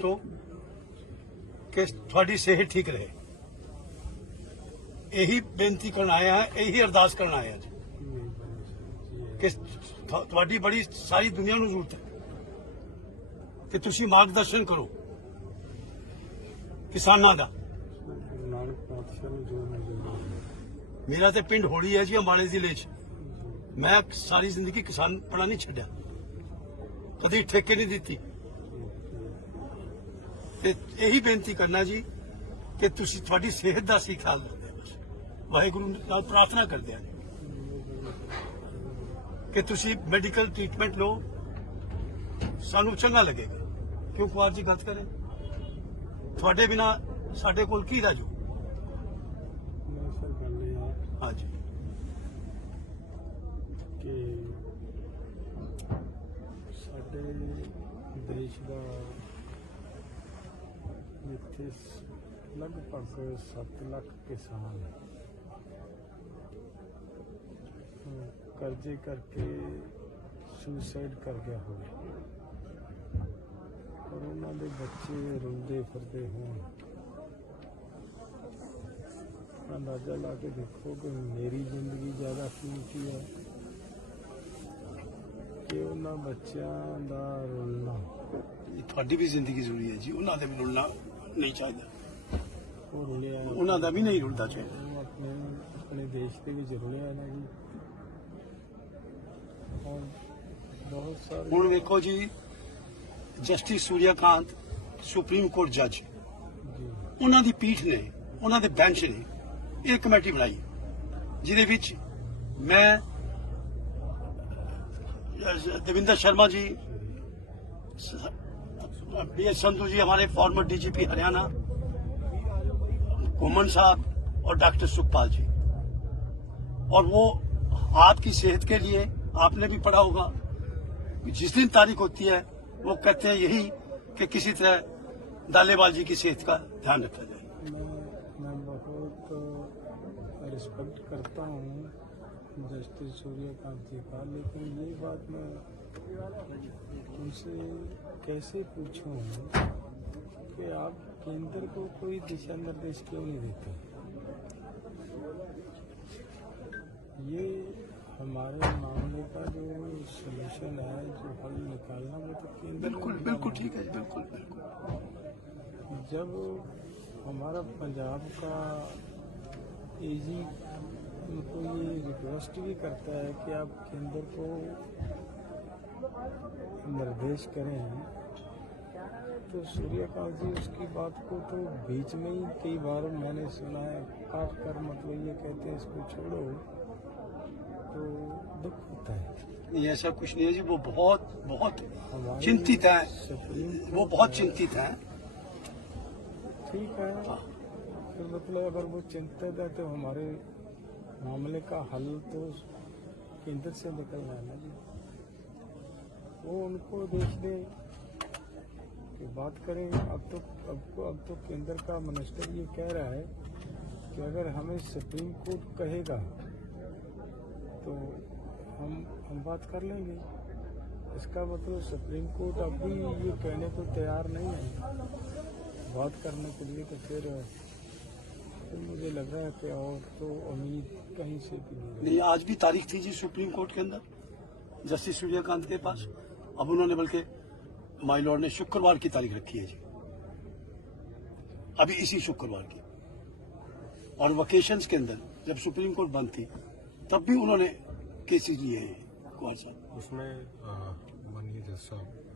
ਤੋਂ ਕਿ ਤੁਹਾਡੀ ਸਿਹਤ ਠੀਕ ਰਹੇ ਇਹੀ ਬੇਨਤੀ ਕਰਨ ਆਇਆ ਹਾਂ ਇਹੀ ਅਰਦਾਸ ਕਰਨ ਆਇਆ ਹਾਂ ਕਿ ਤੁਹਾਡੀ ਬੜੀ ਸਾਰੀ ਦੁਨੀਆ ਨੂੰ ਜ਼ਰੂਰਤ ਹੈ ਕਿ ਤੁਸੀਂ ਮਾਰਗਦਰਸ਼ਨ ਕਰੋ ਕਿਸਾਨਾਂ ਦਾ ਮੇਰਾ ਤੇ ਪਿੰਡ ਹੋੜੀ ਹੈ ਜੀ ਅੰਬਾਲੇ ਜ਼ਿਲ੍ਹੇ 'ਚ ਮੈਂ ਸਾਰੀ ਜ਼ਿੰਦਗੀ ਕਿਸਾਨ ਪੜਾ ਨਹੀਂ ਛੱਡਿਆ ਕਦੀ ਠੇਕੇ ਨਹੀਂ ਦਿੱਤੀ ਤੇ ਇਹੀ ਬੇਨਤੀ ਕਰਨਾ ਜੀ ਕਿ ਤੁਸੀਂ ਤੁਹਾਡੀ ਸਿਹਤ ਦਾ ਸੀ ਖਿਆਲ ਰੱਖਦੇ ਵਾਹਿਗੁਰੂ ਨਾਲ ਪ੍ਰਾਰਥਨਾ ਕਰਦੇ ਆ ਕਿ ਤੁਸੀਂ ਮੈਡੀਕਲ ਟ੍ਰੀਟਮੈਂਟ ਲਓ ਸਾਨੂੰ ਚੰਗਾ ਲੱਗੇਗਾ ਕਿਉਂ ਕੁਆਰ ਜੀ ਗੱਲ ਕਰੇ ਤੁਹਾਡੇ ਬਿਨਾ ਸਾਡੇ ਕੋਲ ਕੀ ਰਾਜੂ ਹਾਂਜੀ ਕਿ ਸਾਡੇ ਦੇਸ਼ ਦਾ ਇੱਥੇ ਲਗਭਗ 7 ਲੱਖ ਕਿਸਾਨ ਕਰਜ਼ੇ ਕਰਕੇ ਸੁਸਾਈਡ ਕਰ ਗਿਆ ਹੋਵੇ ਪਰ ਉਹਨਾਂ ਦੇ ਬੱਚੇ ਰੋਂਦੇ ਫਿਰਦੇ ਹੋਣ ਅੰਦਾਜ਼ਾ ਲਾ ਕੇ ਦੇਖੋ ਕਿ ਮੇਰੀ ਜ਼ਿੰਦਗੀ ਜ਼ਿਆਦਾ ਕੀਮਤੀ ਹੈ ਕਿ ਉਹਨਾਂ ਬੱਚਿਆਂ ਦਾ ਰੋਣਾ ਤੁਹਾਡੀ ਵੀ ਜ਼ਿੰਦਗੀ ਜ਼ਰੂਰੀ ਹੈ ਜੀ ਉਹਨਾਂ ਦੇ ਮਿਲਣਾ ਨਹੀਂ ਚਾਹੀਦਾ ਉਹ ਰੁਲਿਆ ਉਹਨਾਂ ਦਾ ਵੀ ਨਹੀਂ ਰੁਲਦਾ ਚਾਹੀਦਾ ਆਪਣੇ ਦੇਸ਼ ਤੇ ਵੀ ਜਰੂਰਿਆ ਨਾ ਜੀ ਬਹੁਤ ਸਾਰੇ ਹੁਣ ਵੇਖੋ ਜੀ ਜਸਟਿਸ ਸੂਰਿਆਕਾਂਤ ਸੁਪਰੀਮ ਕੋਰਟ ਜੱਜ ਉਹਨਾਂ ਦੀ ਪੀਠ ਨੇ ਉਹਨਾਂ ਦੇ ਬੈਂਚ ਨੇ ਇਹ ਕਮੇਟੀ ਬਣਾਈ ਜਿਹਦੇ ਵਿੱਚ ਮੈਂ ਦਵਿੰਦਰ ਸ਼ਰਮਾ ਜੀ बी एस संधु जी हमारे फॉर्मर डीजीपी हरियाणा घुमन साहब और डॉक्टर सुखपाल जी और वो आपकी सेहत के लिए आपने भी पढ़ा होगा जिस दिन तारीख होती है वो कहते हैं यही कि किसी तरह दालेवाल जी की सेहत का ध्यान रखा जाए मैं बहुत रिस्पेक्ट करता हूँ जस्टिस सूर्यकांत जी का लेकिन ये बात मैं उनसे कैसे पूछूं कि आप केंद्र को कोई दिशा निर्देश क्यों नहीं देते ये हमारे मामले का जो सलूशन है जो हल निकालना वो तो केंद्र बिल्कुल बिल्कुल ठीक है बिल्कुल बिल्कुल जब हमारा पंजाब का एजी उनको ये रिक्वेस्ट भी करता है कि आप केंद्र को निर्देश करे हैं तो सूर्यकांत जी उसकी बात को तो बीच में ही कई बार मैंने सुना है काट कर मतलब ये कहते हैं इसको छोड़ो तो दुख होता है ये कुछ नहीं है जी वो बहुत बहुत चिंतित है वो बहुत चिंतित है ठीक है हाँ। तो मतलब अगर वो चिंतित है तो हमारे मामले का हल तो केंद्र से निकलना है ना जी वो उनको देखने कि बात करें अब तो अब अब तो केंद्र का मिनिस्टर ये कह रहा है कि अगर हमें सुप्रीम कोर्ट कहेगा तो हम हम बात कर लेंगे इसका मतलब सुप्रीम कोर्ट अब भी ये कहने को तैयार नहीं है बात करने के लिए तो फिर तो मुझे लग रहा है कि और तो उम्मीद कहीं से भी नहीं आज भी तारीख थी जी सुप्रीम कोर्ट के अंदर जस्टिस सूर्यकांत के पास अब उन्होंने बल्कि माई लॉर्ड ने शुक्रवार की तारीख रखी है जी अभी इसी शुक्रवार की और वकेशन के अंदर जब सुप्रीम कोर्ट बंद थी तब भी उन्होंने केसेस लिए हैं कुमार साहब उसमें साहब